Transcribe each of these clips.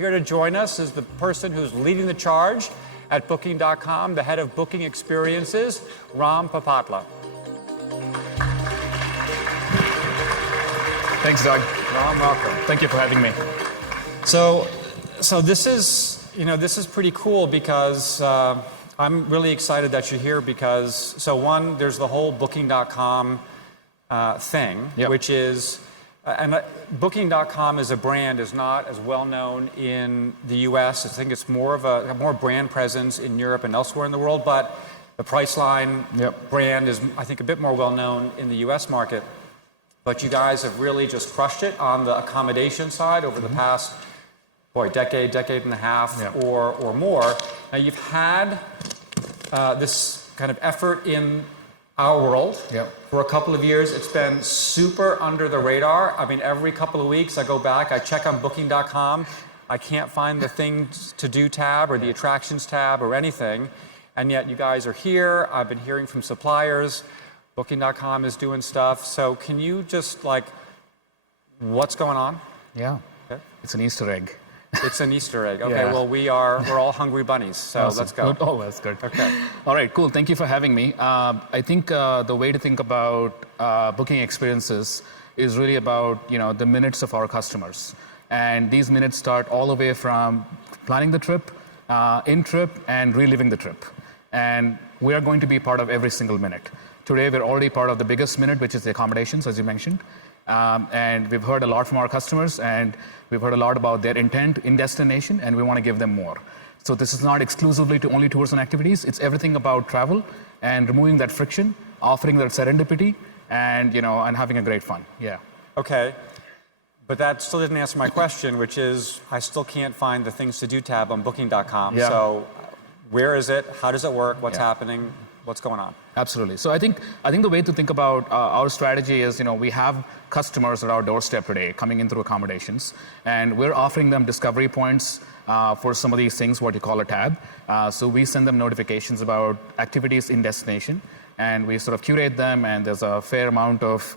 here to join us is the person who's leading the charge at Booking.com, the head of Booking Experiences, Ram Papatla. Thanks, Doug. Ram, welcome. Thank you for having me. So this is pretty cool because I'm really excited that you're here because, so one, there's the whole Booking.com thing, which is, and Booking.com as a brand is not as well known in the US. I think it's more of a more brand presence in Europe and elsewhere in the world, but the Priceline brand is, I think, a bit more well known in the US market. But you guys have really just crushed it on the accommodation side over the past, decade and a half or more. Now you've had this kind of effort in our world for a couple of years. It's been super under the radar. I mean, every couple of weeks I go back, I check on Booking.com. I can't find the things to do tab or the attractions tab or anything. And yet you guys are here. I've been hearing from suppliers. Booking.com is doing stuff. So can you just what's going on? Yeah, it's an Easter egg. It's an Easter egg. Okay, well, we're all hungry bunnies, so let's go. Oh, that's good. Okay. All right, cool. Thank you for having me. I think the way to think about booking experiences is really about the minutes of our customers. And these minutes start all the way from planning the trip, in-trip, and reliving the trip. And we are going to be part of every single minute. Today, we're already part of the biggest minute, which is the accommodations, as you mentioned. And we've heard a lot from our customers, and we've heard a lot about their intent in destination, and we want to give them more. So this is not exclusively to only tours and activities. It's everything about travel and removing that friction, offering that serendipity, and and having a great fun. Yeah. Okay. But that still didn't answer my question, which is I still can't find the things to do tab on Booking.com. Yeah. So where is it? How does it work? What's happening? What's going on? Absolutely. So I think the way to think about our strategy is, we have customers at our doorstep today coming in through accommodations, and we're offering them discovery points for some of these things, what you call a tab. So we send them notifications about activities in destination, and we sort of curate them, and there's a fair amount of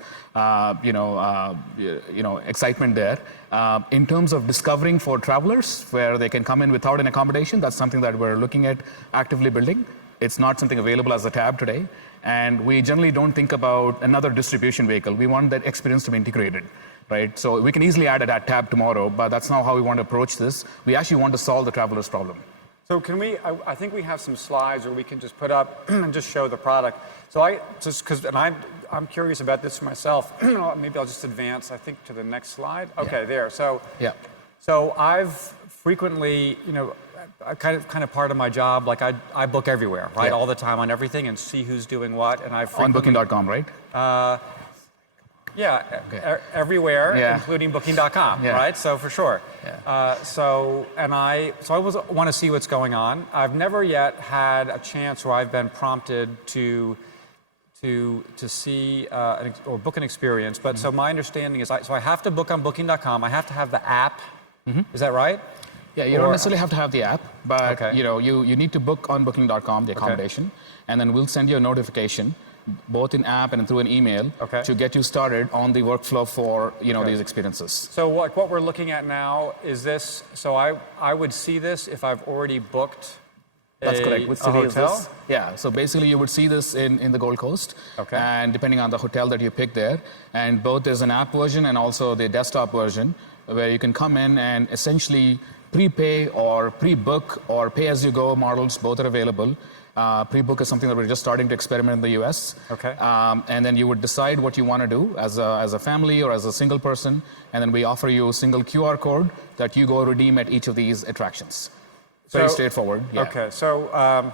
excitement there. In terms of discovering for travelers, where they can come in without an accommodation, that's something that we're looking at actively building. It's not something available as a tab today. And we generally don't think about another distribution vehicle. We want that experience to be integrated, right? So we can easily add a tab tomorrow, but that's not how we want to approach this. We actually want to solve the traveler's problem. So can we, I think we have some slides where we can just put up and just show the product. So I'm curious about this for myself. Maybe I'll just advance, I think, to the next slide. Okay, there. So I've frequently, kind of part of my job, I book everywhere, right? All the time on everything and see who's doing what. And on Booking.com, right? Everywhere, including Booking.com, right? So for sure. So I always want to see what's going on. I've never yet had a chance where I've been prompted to see or book an experience. But so my understanding is, I have to book on Booking.com. I have to have the app. Is that right? Yeah, you don't necessarily have to have the app, but you need to book on Booking.com, the accommodation, and then we'll send you a notification, both in app and through an email, to get you started on the workflow for these experiences. So what we're looking at now is this. So I would see this if I've already booked That's correct. Which city is hotel? this? Yeah, so basically you would see this in the Gold Coast, and depending on the hotel that you pick there, and both there's an app version and also the desktop version, where you can come in and essentially prepay or pre-book or pay-as-you-go models. Both are available. Pre-book is something that we're just starting to experiment in the US. And then you would decide what you want to do as a family or as a single person, and then we offer you a single QR code that you go redeem at each of these attractions. Very straightforward. Yeah. Okay, so I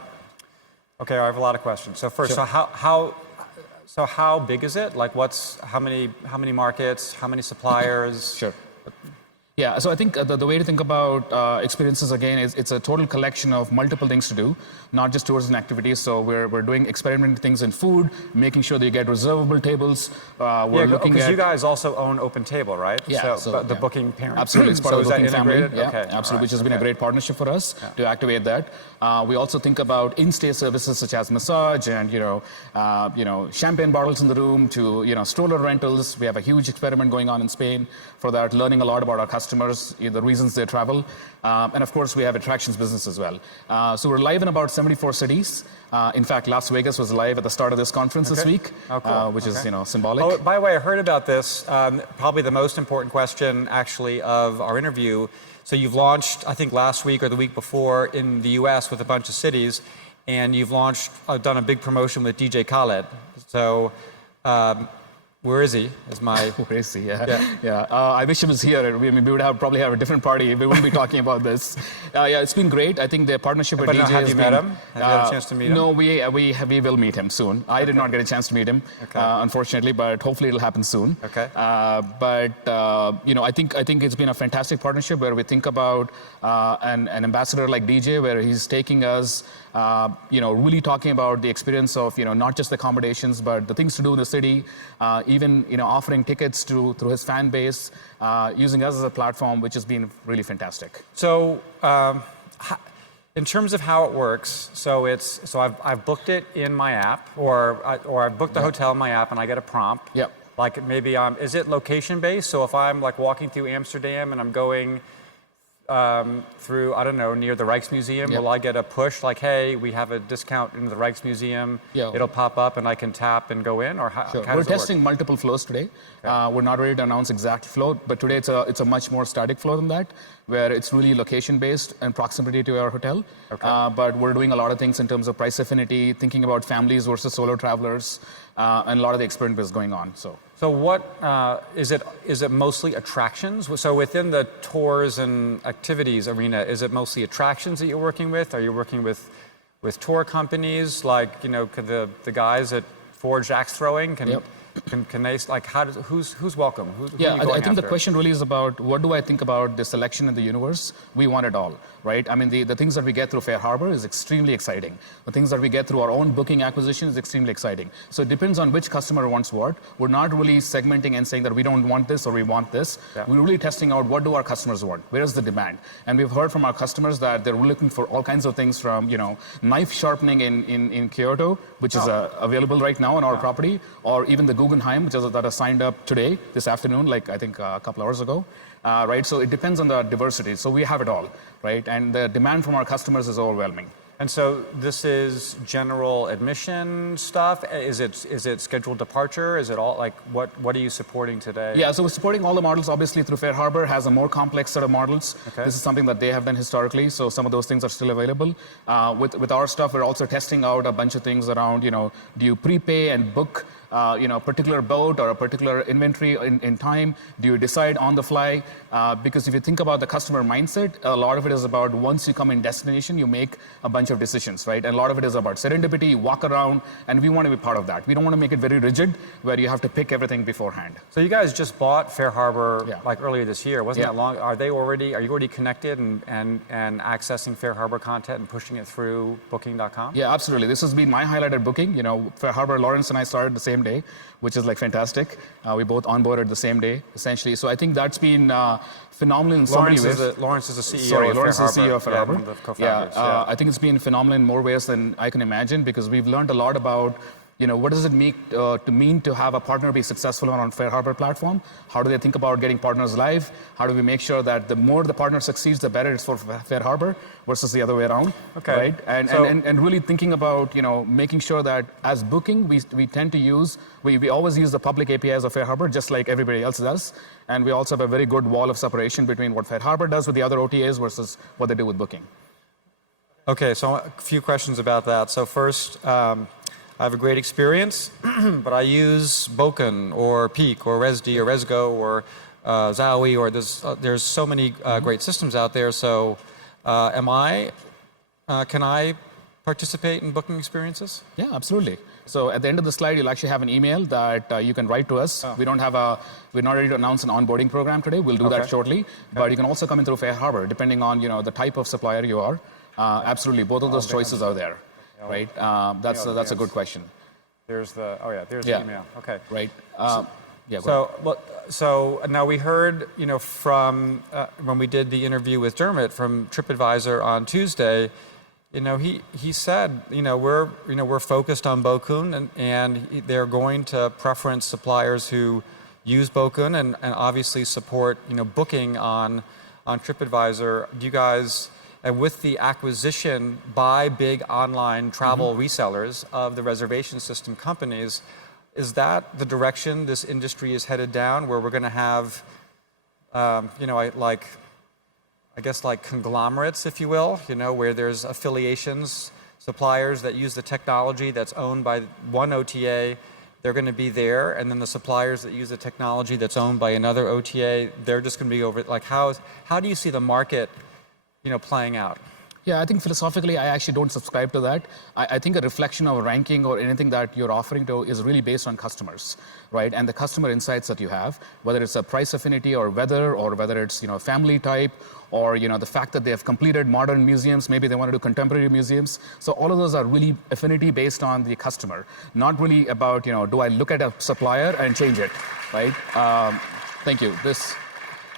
have a lot of questions. So first, so how big is it? How many markets? How many suppliers? Sure. Yeah, so I think the way to think about experiences, again, is it's a total collection of multiple things to do, not just tours and activities. So we're doing experimental things in food, making sure that you get reservable tables. We're looking at... because you guys also own Open Table, right? Yeah. So the booking parent. Absolutely, it's part of the booking family. Yeah, okay. Absolutely, which has been a great partnership for us to activate that. We also think about in-stay services such as massage and champagne bottles in the room to stroller rentals. We have a huge experiment going on in Spain for that, learning a lot about our customers customers, the reasons they travel. And of course, we have attractions business as well. So we're live in about 74 cities. In fact, Las Vegas was live at the start of this conference this week, which is symbolic. Oh, by the way, I heard about this. Probably the most important question, actually, of our interview. So you've launched, I think, last week or the week before in the U.S. with a bunch of cities, and you've done a big promotion with DJ Khaled. So. Where is he? Where is he? Yeah. I wish he was here. We would probably have a different party. We wouldn't be talking about this. Yeah, it's been great. I think the partnership with DJ have you met him? Have you had a chance to meet him? No, we will meet him soon. I did not get a chance to meet him, unfortunately, but hopefully it'll happen soon. Okay. But I think it's been a fantastic partnership where we think about an ambassador like DJ, where he's taking us, really talking about the experience of, not just the accommodations, but the things to do in the city. Even offering tickets through his fan base, using us as a platform, which has been really fantastic. So, in terms of how it works, so I've booked it in my app, or I've booked the hotel in my app, and I get a prompt. Yep. Like maybe is it location based? So if I'm like walking through Amsterdam and I'm going through, I don't know, near the Rijksmuseum, will I get a push like, hey, we have a discount in the Rijksmuseum? Yeah. It'll pop up and I can tap and go in, or how Sure. how We're does it work? testing multiple flows today. We're not ready to announce exact flow, but today it's a much more static flow than that, where it's really location based and proximity to our hotel. But we're doing a lot of things in terms of price affinity, thinking about families versus solo travelers, and a lot of the experiment is going on. So what is it mostly attractions? So within the tours and activities arena, is it mostly attractions that you're working with? Are you working with tour companies like the guys at Forged Axe Throwing? Can they who's welcome? Who I think the question really is about what do I think about the selection in the universe? We want it all, right? I mean, the things that we get through Fair Harbor is extremely exciting. The things that we get through our own booking acquisition is extremely exciting. So it depends on which customer wants what. We're not really segmenting and saying that we don't want this or we want this. Yeah. We're really testing out what do our customers want? Where is the demand? And we've heard from our customers that they're looking for all kinds of things from, knife sharpening in Kyoto, which is available right now on our property, or even the Guggenheim, that has signed up today, this afternoon, like I think a couple hours ago, right? So it depends on the diversity. So we have it all, right? And the demand from our customers is overwhelming. And so this is general admission stuff? Is it scheduled departure? Is it all like what are you supporting today? Yeah, so we're supporting all the models obviously through Fair Harbor, has a more complex set of models. This is something that they have done historically, so some of those things are still available. With our stuff, we're also testing out a bunch of things around, do you prepay and book a particular boat or a particular inventory in time? Do you decide on the fly? Because if you think about the customer mindset, a lot of it is about once you come in destination, you make a bunch of decisions, right? And a lot of it is about serendipity, you walk around, and we want to be part of that. We don't want to make it very rigid, where you have to pick everything beforehand. So you guys just bought Fair Harbor like earlier this year. Wasn't that long? Are you already connected and accessing Fair Harbor content and pushing it through booking.com? Yeah, absolutely. This has been my highlight at Booking. Fair Harbor, Lawrence and I started the same day, which is like fantastic. We both onboarded the same day, essentially. So I think that's been phenomenal in so many ways. Lawrence is the CEO Sorry, of Lawrence Fair is the CEO of Fair Harbor. One of the co-founders. I think it's been phenomenal in more ways than I can imagine, because we've learned a lot about what does it mean to have a partner be successful on Fair Harbor platform? How do they think about getting partners live? How do we make sure that the more the partner succeeds, the better it's for Fair Harbor versus the other way around? Okay. Right? And really thinking about making sure that as Booking, we tend to use, we always use the public APIs of Fair Harbor, just like everybody else does. And we also have a very good wall of separation between what Fair Harbor does with the other OTAs versus what they do with Booking. Okay, so a few questions about that. So first, I have a great experience, but I use Boken or Peak or Resd or Resgo or Zowie, or there's so many great systems out there. So can I participate in booking experiences? Yeah, absolutely. So at the end of the slide, you'll actually have an email that you can write to us. We're not ready to announce an onboarding program today. We'll do that shortly. But you can also come in through Fair Harbor, depending on the type of supplier you are. Absolutely, both of those choices are there. Right, that's a good question. There's the email. Okay. Right. So now we heard from when we did the interview with Dermot from TripAdvisor on Tuesday, he said we're focused on Bokun and they're going to preference suppliers who use Bokun and obviously support booking on TripAdvisor. Do you guys, and with the acquisition by big online travel resellers of the reservation system companies, is that the direction this industry is headed down, where we're going to have, I guess like conglomerates, if you will, where there's affiliations, suppliers that use the technology that's owned by one OTA, they're going to be there, and then the suppliers that use the technology that's owned by another OTA, they're just going to be over. Like, how do you see the market, playing out? Yeah, I think philosophically, I actually don't subscribe to that. I think a reflection of ranking or anything that you're offering to is really based on customers, right? And the customer insights that you have, whether it's a price affinity or whether it's family type, or the fact that they have completed modern museums, maybe they want to do contemporary museums. So all of those are really affinity based on the customer, not really about do I look at a supplier and change it, right? Thank you.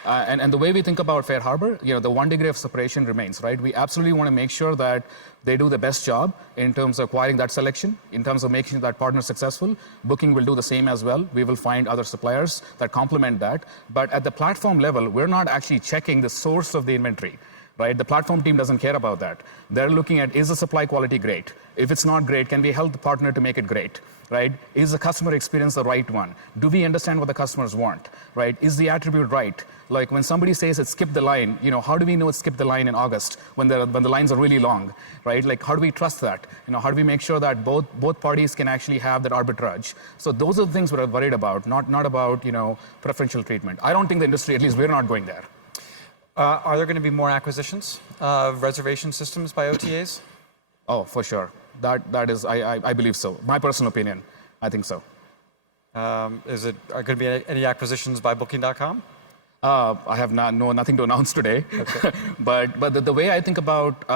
And the way we think about Fair Harbor, the 1 degree of separation remains, right? We absolutely want to make sure that they do the best job in terms of acquiring that selection, in terms of making that partner successful. Booking will do the same as well. We will find other suppliers that complement that. But at the platform level, we're not actually checking the source of the inventory, right? The platform team doesn't care about that. They're looking at, is the supply quality great? If it's not great, can we help the partner to make it great? Right? Is the customer experience the right one? Do we understand what the customers want? Right? Is the attribute right? Like when somebody says it skipped the line, how do we know it skipped the line in August when the lines are really long? Right? Like how do we trust that? How do we make sure that both parties can actually have that arbitrage? So those are the things we're worried about, not about preferential treatment. I don't think the industry, at least we're not going there. Are there going to be more acquisitions of reservation systems by OTAs? Oh, for sure. That is, I believe so. My personal opinion, I think so. Are going to be any acquisitions by Booking.com? I have nothing to announce today. Okay. but the way I think about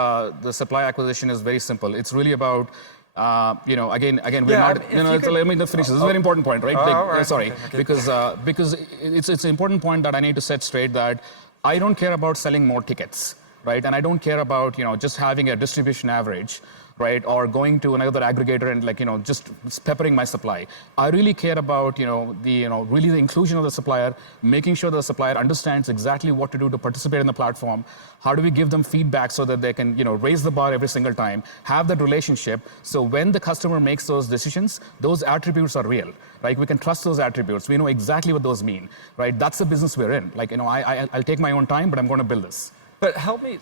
the supply acquisition is very simple. It's really about again, we're not. Let me finish. This is a very important point, right? Right. Sorry, okay. because it's an important point that I need to set straight, that I don't care about selling more tickets, right? And I don't care about just having a distribution average, right? Or going to another aggregator and just peppering my supply. I really care about really the inclusion of the supplier, making sure the supplier understands exactly what to do to participate in the platform. How do we give them feedback so that they can raise the bar every single time, have that relationship, so when the customer makes those decisions, those attributes are real, right? We can trust those attributes. We know exactly what those mean, right? That's the business we're in. I'll take my own time, but I'm going to build this. But help me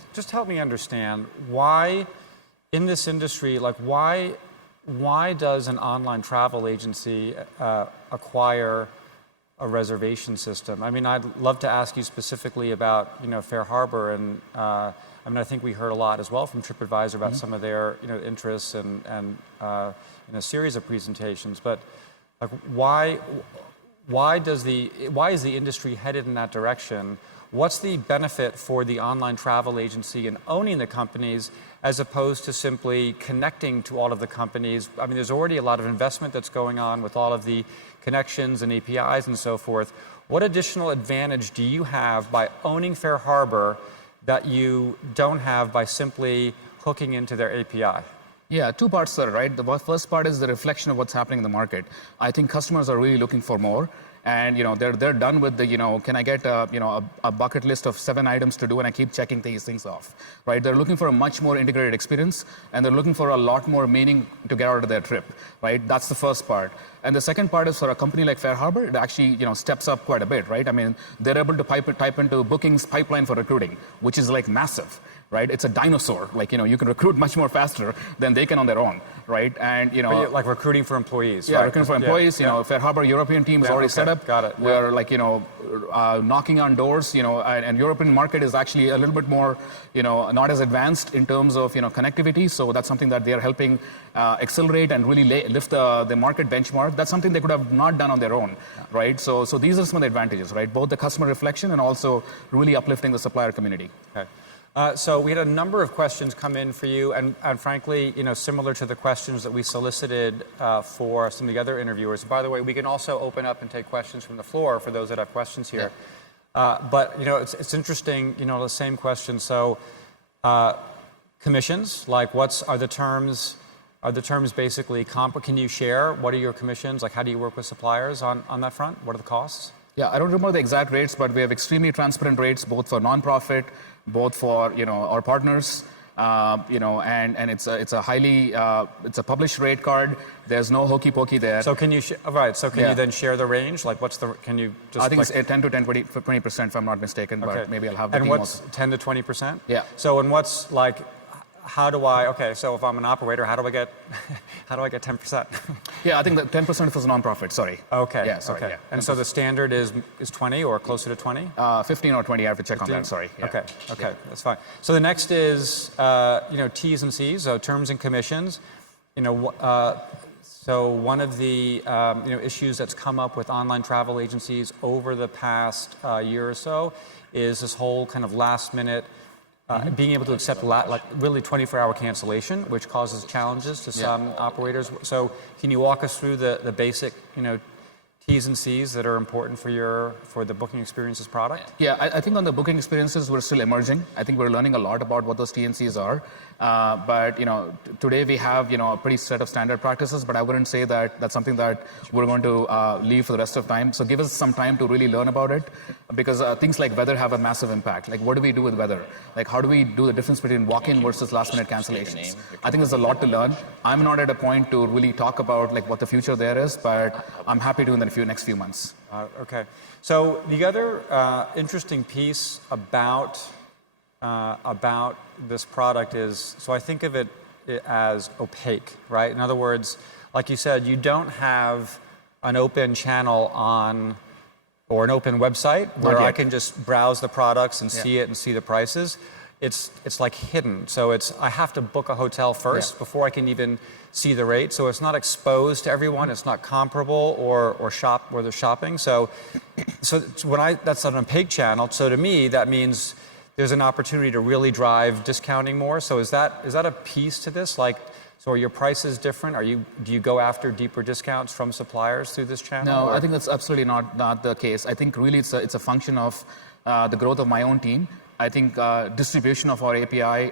understand why. In this industry, why does an online travel agency acquire a reservation system? I mean, I'd love to ask you specifically about Fair Harbor, and I think we heard a lot as well from TripAdvisor about some of their interests and in a series of presentations. But why is the industry headed in that direction? What's the benefit for the online travel agency in owning the companies, as opposed to simply connecting to all of the companies? I mean, there's already a lot of investment that's going on with all of the connections and APIs and so forth. What additional advantage do you have by owning Fair Harbor that you don't have by simply hooking into their API? Yeah, two parts there, right? The first part is the reflection of what's happening in the market. I think customers are really looking for more. And they're done with the can I get a bucket list of 7 items to do, and I keep checking these things off, right? They're looking for a much more integrated experience, and they're looking for a lot more meaning to get out of their trip, right? That's the first part. And the second part is, for a company like Fair Harbor, it actually steps up quite a bit, right? I mean, they're able to type into Booking's pipeline for recruiting, which is massive. Right? It's a dinosaur. You can recruit much more faster than they can on their own, right? And like recruiting for employees. Yeah, right? recruiting for employees. Fair Harbor European team is already set up. Got it. We're knocking on doors. And European market is actually a little bit more, not as advanced in terms of connectivity. So that's something that they are helping accelerate and really lift the market benchmark. That's something they could have not done on their own, right? So these are some of the advantages, right? Both the customer reflection and also really uplifting the supplier community. Okay. So we had a number of questions come in for you, and frankly, similar to the questions that we solicited for some of the other interviewers. By the way, we can also open up and take questions from the floor for those that have questions here. Yeah. But it's interesting, the same question. So commissions, what are the terms Are the terms basically can you share? What are your commissions? Like, how do you work with suppliers on that front? What are the costs? Yeah, I don't remember the exact rates, but we have extremely transparent rates, both for nonprofit, both for our partners. And it's a highly it's a published rate card. There's no hokey pokey there. So can you you then share the range? Like, can you just? I think it's 10 to 20%, if I'm not mistaken. Okay. But maybe I'll have the and team what's also. 10 to 20%? Yeah. So and what's like? How do I? Okay, so if I'm an operator, how do I get 10%? Yeah, I think that 10% is a nonprofit. Sorry. Okay. Yeah. Sorry. Okay. Yeah, and so the standard is 20 or closer to 20? 15 or 20. I have to check 15? On that. Sorry. Yeah. Okay. Yeah. That's fine. So the next is T's and C's, so terms and commissions. So one of the issues that's come up with online travel agencies over the past year or so is this whole kind of last minute. Being able to accept really 24-hour cancellation, which causes challenges to some operators. So can you walk us through the basic, T's and C's that are important for the booking experiences product? Yeah, I think on the booking experiences, we're still emerging. I think we're learning a lot about what those T and C's are. But today we have a pretty set of standard practices, but I wouldn't say that that's something that we're going to leave for the rest of time. So give us some time to really learn about it, because things like weather have a massive impact. Like, what do we do with weather? Like, how do we do the difference between walk-in versus last-minute cancellations? I think there's a lot to learn. I'm not at a point to really talk about like what the future there is, but I'm happy to in the next few months. Okay. So the other interesting piece about this product is, so I think of it as opaque, right? In other words, like you said, you don't have an open channel or an open website where I can just browse the products and see it and see the prices. It's like hidden. So I have to book a hotel first before I can even see the rate. So it's not exposed to everyone. It's not comparable or shop where they're shopping. So that's an opaque channel. So to me, that means there's an opportunity to really drive discounting more. So is that a piece to this? Like, so are your prices different? Do you go after deeper discounts from suppliers through this channel? No, I think that's absolutely not the case. I think really it's a function of the growth of my own team. I think distribution of our API,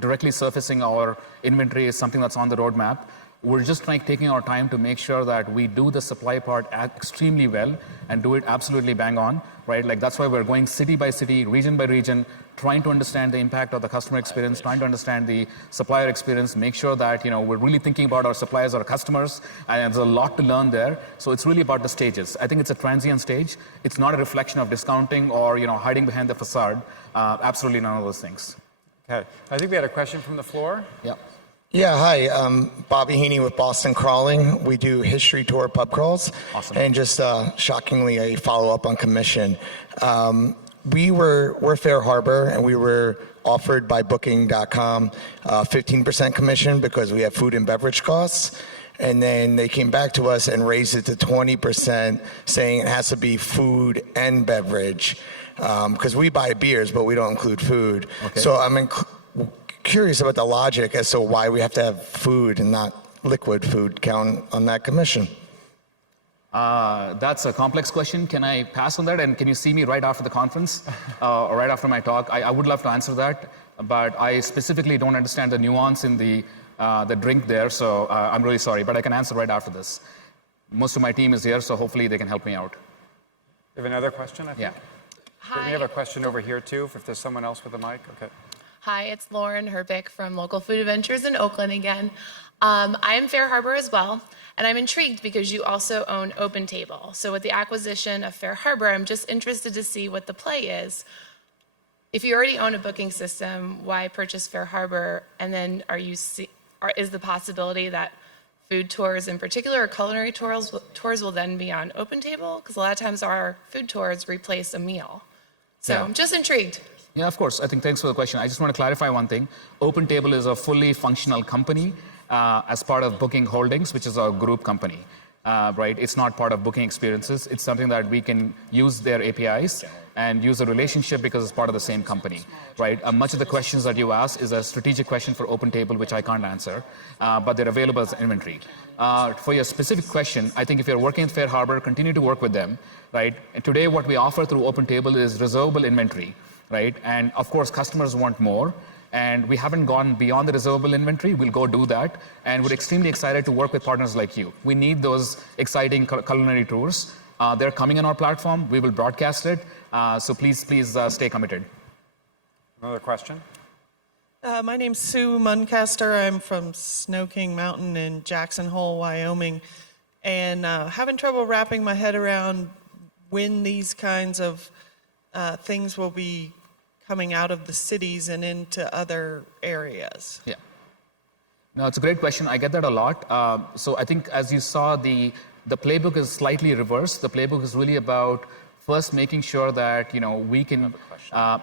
directly surfacing our inventory is something that's on the roadmap. We're just taking our time to make sure that we do the supply part extremely well and do it absolutely bang on, right? Like, that's why we're going city by city, region by region, trying to understand the impact of the customer experience, trying to understand the supplier experience, make sure that we're really thinking about our suppliers, our customers, and there's a lot to learn there. So it's really about the stages. I think it's a transient stage. It's not a reflection of discounting or hiding behind the facade. Absolutely none of those things. Okay, I think we had a question from the floor. Yeah. Yeah, hi. Bobby Heaney with Boston Crawling. We do history tour pub crawls. Awesome. And just shockingly, a follow-up on commission. We're Fair Harbor, and we were offered by Booking.com 15% commission because we have food and beverage costs. And then they came back to us and raised it to 20%, saying it has to be food and beverage. Because we buy beers, but we don't include food. Okay. So I'm curious about the logic as to why we have to have food and not liquid food count on that commission. That's a complex question. Can I pass on that? And can you see me right after the conference or right after my talk? I would love to answer that, but I specifically don't understand the nuance in the drink there, so I'm really sorry, but I can answer right after this. Most of my team is here, so hopefully they can help me out. You have another question, I think? Yeah. Hi. We have a question over here, too, if there's someone else with a mic. Okay. Hi, it's Lauren Herbick from Local Food Adventures in Oakland again. I am Fair Harbor as well, and I'm intrigued because you also own Open Table. So with the acquisition of Fair Harbor, I'm just interested to see what the play is. If you already own a booking system, why purchase Fair Harbor? And then is the possibility that food tours in particular, or culinary tours will then be on Open Table? Because a lot of times our food tours replace a meal. So I'm just intrigued. Yeah, of course. I think thanks for the question. I just want to clarify one thing. Open Table is a fully functional company as part of Booking Holdings, which is a group company, right? It's not part of Booking Experiences. It's something that we can use their APIs and use a relationship because it's part of the same company, right? Much of the questions that you ask is a strategic question for Open Table, which I can't answer, but they're available as inventory. For your specific question, I think if you're working at Fair Harbor, continue to work with them, right? And today, what we offer through Open Table is reservable inventory, right? And of course, customers want more. And we haven't gone beyond the reservable inventory. We'll go do that. And we're extremely excited to work with partners like you. We need those exciting culinary tours. They're coming on our platform. We will broadcast it. So please stay committed. Another question? My name's Sue Muncaster. I'm from Snow King Mountain in Jackson Hole, Wyoming, and having trouble wrapping my head around when these kinds of things will be coming out of the cities and into other areas. Yeah. No, it's a great question. I get that a lot. So I think as you saw, the playbook is slightly reversed. The playbook is really about first making sure that we can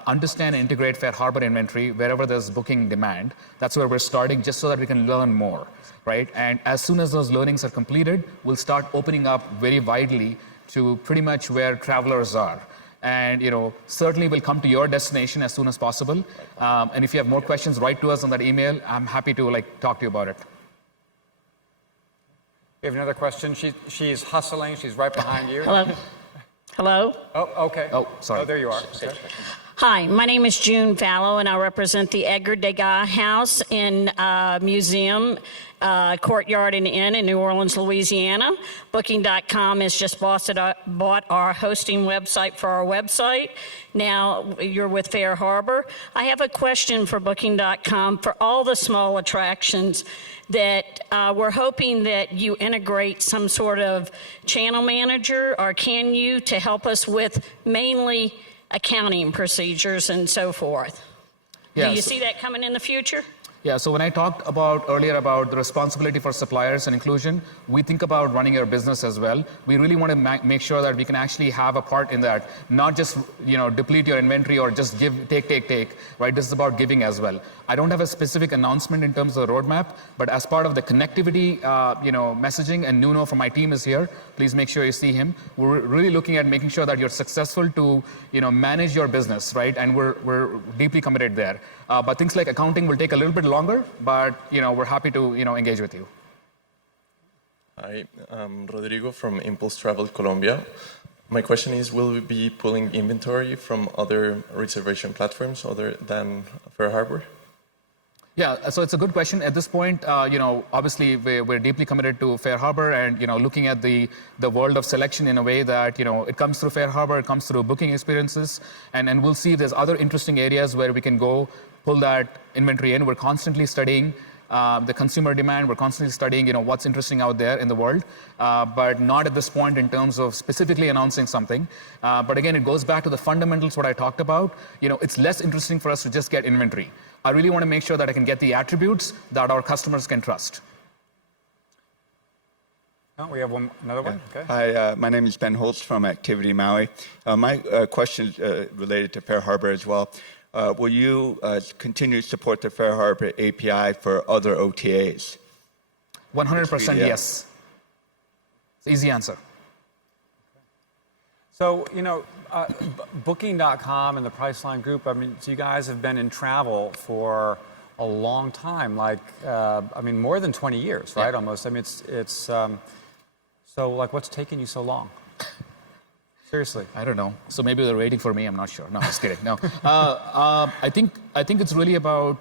understand and integrate Fair Harbor inventory wherever there's booking demand. That's where we're starting, just so that we can learn more, right? And as soon as those learnings are completed, we'll start opening up very widely to pretty much where travelers are. And certainly we'll come to your destination as soon as possible. And if you have more questions, write to us on that email. I'm happy to talk to you about it. We have another question. She's hustling. She's right behind you. Hello? Hello? Oh, okay. Oh, sorry. Oh, there you are. Okay. Hi, my name is June Fallow, and I represent the Edgar Degas House in Museum, Courtyard and Inn in New Orleans, Louisiana. Booking.com has just bought our hosting website for our website. Now you're with Fair Harbor. I have a question for Booking.com for all the small attractions that we're hoping that you integrate some sort of channel manager, or can you, to help us with mainly accounting procedures and so forth. Yeah, Do you see that coming in the future? Yeah, so when I talked earlier about the responsibility for suppliers and inclusion, we think about running your business as well. We really want to make sure that we can actually have a part in that, not just deplete your inventory or just give, take, right? This is about giving as well. I don't have a specific announcement in terms of the roadmap, but as part of the connectivity, messaging, and Nuno from my team is here. Please make sure you see him. We're really looking at making sure that you're successful to, manage your business, right? And we're deeply committed there. But things like accounting will take a little bit longer, but we're happy to engage with you. Hi, I'm Rodrigo from Impulse Travel Colombia. My question is, will we be pulling inventory from other reservation platforms other than Fair Harbor? Yeah, so it's a good question. At this point, obviously we're deeply committed to Fair Harbor and, looking at the world of selection in a way that, it comes through Fair Harbor, it comes through booking experiences, and we'll see if there's other interesting areas where we can go pull that inventory in. We're constantly studying the consumer demand. We're constantly studying, what's interesting out there in the world, but not at this point in terms of specifically announcing something. But again, it goes back to the fundamentals, what I talked about. It's less interesting for us to just get inventory. I really want to make sure that I can get the attributes that our customers can trust. Oh, we have another one. Okay. Hi, my name is Ben Holtz from Activity Maui. My question is related to Fair Harbor as well. Will you continue to support the Fair Harbor API for other OTAs? 100% yes. It's an easy answer. So, Booking.com and the Priceline Group, so you guys have been in travel for a long time, more than 20 years, right? Yeah. Almost. So, what's taking you so long? Seriously. I don't know. So maybe they're waiting for me. I'm not sure. No, just kidding. No. I think it's really about,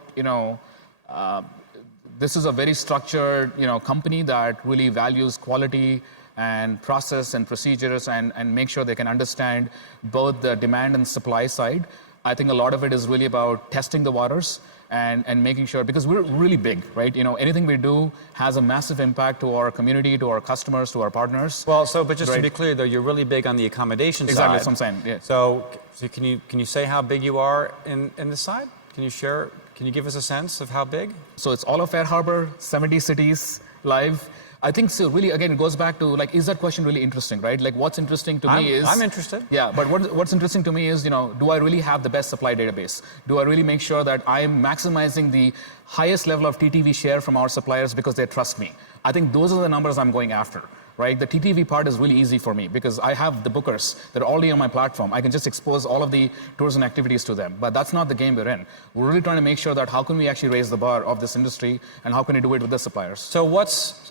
this is a very structured, company that really values quality and process and procedures and make sure they can understand both the demand and supply side. I think a lot of it is really about testing the waters and making sure, because we're really big, right? Anything we do has a massive impact to our community, to our customers, to our partners. Well, but just to be clear, though, you're really big on the accommodation exactly, side. Exactly, that's what I'm saying. Yeah. So can you say how big you are in this side? Can you share? Can you give us a sense of how big? So it's all of Fair Harbor, 70 cities live. I think so. Really, again, it goes back to is that question really interesting, right? What's interesting to me is I'm interested. Yeah, but what's interesting to me is do I really have the best supply database? Do I really make sure that I am maximizing the highest level of TTV share from our suppliers because they trust me? I think those are the numbers I'm going after, right? The TTV part is really easy for me because I have the bookers that are already on my platform. I can just expose all of the tours and activities to them. But that's not the game we're in. We're really trying to make sure that how can we actually raise the bar of this industry and how can we do it with the suppliers? So it's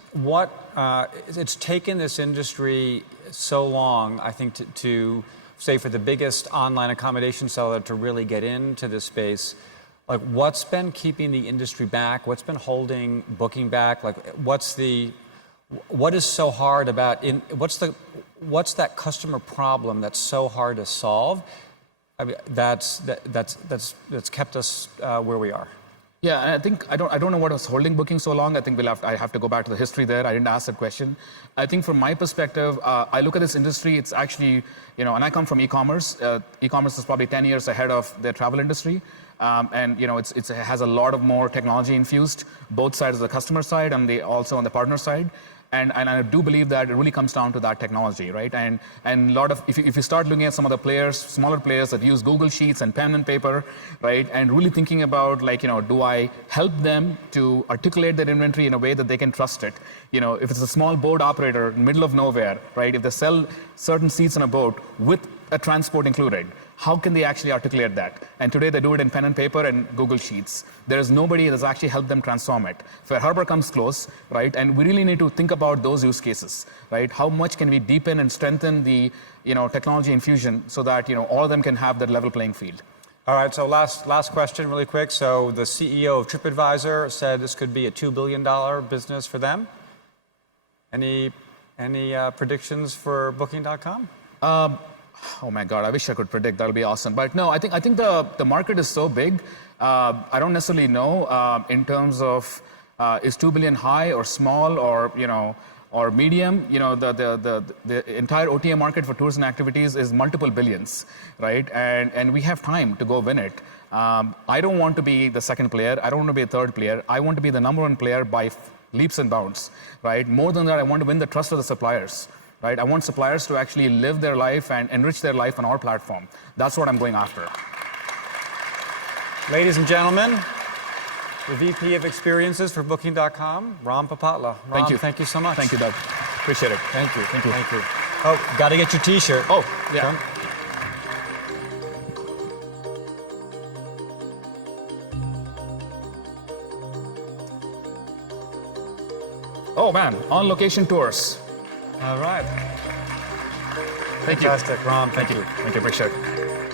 taken this industry so long, I think, to say for the biggest online accommodation seller to really get into this space. like what's been keeping the industry back? What's been holding booking back? Like what is so hard about what's that customer problem that's so hard to solve? I mean, that's kept us where we are. Yeah, and I think I don't know what was holding booking so long. I think I have to go back to the history there. I didn't ask that question. I think from my perspective, I look at this industry. It's actually, and I come from e-commerce. E-commerce is probably 10 years ahead of the travel industry, and it has a lot of more technology infused, both sides of the customer side and also on the partner side. And I do believe that it really comes down to that technology, right? And a lot of, if you start looking at some of the players, smaller players that use Google Sheets and pen and paper, right? And really thinking about do I help them to articulate their inventory in a way that they can trust it? If it's a small boat operator, middle of nowhere, right? If they sell certain seats on a boat with a transport included, how can they actually articulate that? And today they do it in pen and paper and Google Sheets. There is nobody that's actually helped them transform it. Fair Harbor comes close, right? And we really need to think about those use cases, right? How much can we deepen and strengthen the technology infusion so that all of them can have that level playing field? All right, so last question really quick. So the CEO of TripAdvisor said this could be a $2 billion business for them. Any predictions for Booking.com? Oh my God, I wish I could predict. That'll be awesome. But no, I think the market is so big. I don't necessarily know in terms of is 2 billion high or small or medium. The entire OTA market for tours and activities is multiple billions, right? And we have time to go win it. I don't want to be the second player. I don't want to be a third player. I want to be the number one player by leaps and bounds, right? More than that, I want to win the trust of the suppliers. Right? I want suppliers to actually live their life and enrich their life on our platform. That's what I'm going after. Ladies and gentlemen, the VP of Experiences for Booking.com, Ram Papatla. Ram, thank you so much. Thank you, Doug. Appreciate it. Thank you. Thank you. Thank you. Oh, got to get your T-shirt. Oh, yeah. Oh man, on location tours. All right. Thank you. Fantastic, Ram. Thank you. Thank you. Appreciate it.